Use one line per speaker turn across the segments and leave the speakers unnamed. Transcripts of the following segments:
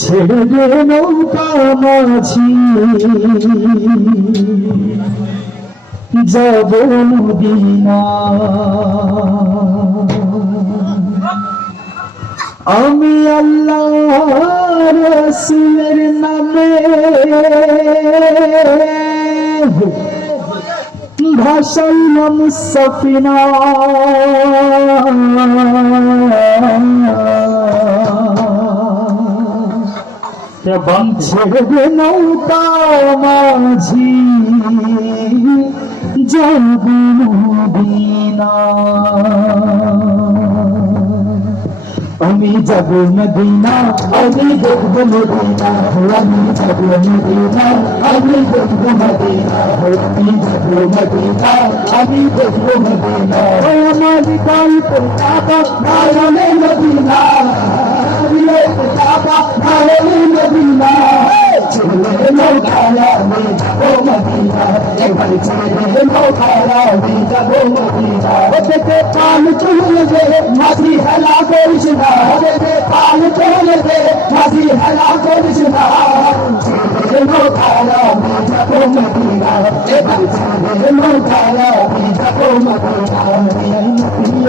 ছেড়ে দে নৌকা মাঝি যাব আমি আল্লাহ রসুলের নামে। ভাসাইলাম সফিনা ছেড়ে নৌকা মাঝি যাব আমি যাব মদিনা আমি দেখব মদিনা আমি যাব মদিনা আমি দেখব মদিনা আমি যাব মদিনা আমি দেখব মদিনা ও আমার গল্প কাবা নায়নে মদিনা রে কাবা নায়নে মদিনা পাল চলে যে মাঝি হেলা করিস না পাল চলে যে মাঝি হেলা করিস না ছেলে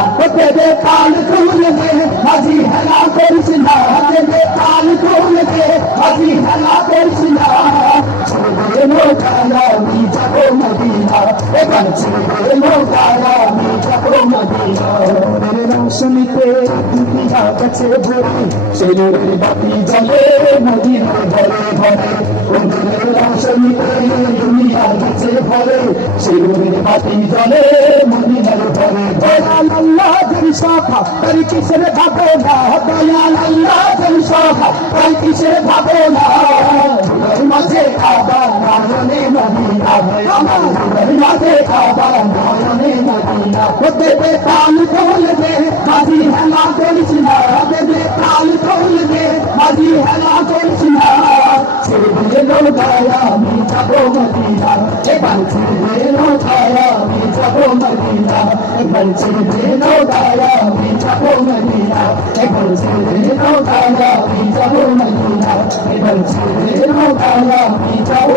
মদিনা ওতে দে কাল খুলে দে মাঝি হেলা করিস না ওতে দে কাল খুলে দে মাঝি হেলা করিস না ছেড়ে লোকালা আমি যাব মদিনা। এবার ছেড়ে লোকালা আমি যাব মদিনা। মেরে রোশনীতে দুনিয়া গেছে ভরে, ছেলের বাতি জ্বলে মদিনার ঘরে ঘরে। মেরে রোশনীতে দুনিয়া গেছে ভরে ছেলের বাতি জ্বলে মদিনার ঘরে দয়াল আল্লাহ দিল সাফা তার কিসের ভাবো না দয়াল আল্লাহ দিল সাফা তার কিসের ভাবো না। মাঝে খাবা নয়নে মদিনা আমার মাঝে খাবা নয়নে মদিনা। ওতে তাল খোল দে মাঝি হেলা করিস না ওতে তাল খোল দে মাঝি হেলা করিস না। ছেড়ে দিয়ে লোকায়া আমি যাব মদিনা এবার ছেড়ে দিয়ে লোকায়া আমি যাব মদিনা এবার ছেড়ে দিয়ে লোকায়া আমি যাব মদিনা এবার ছেড়ে দিয়ে লোকায়া আমি যাব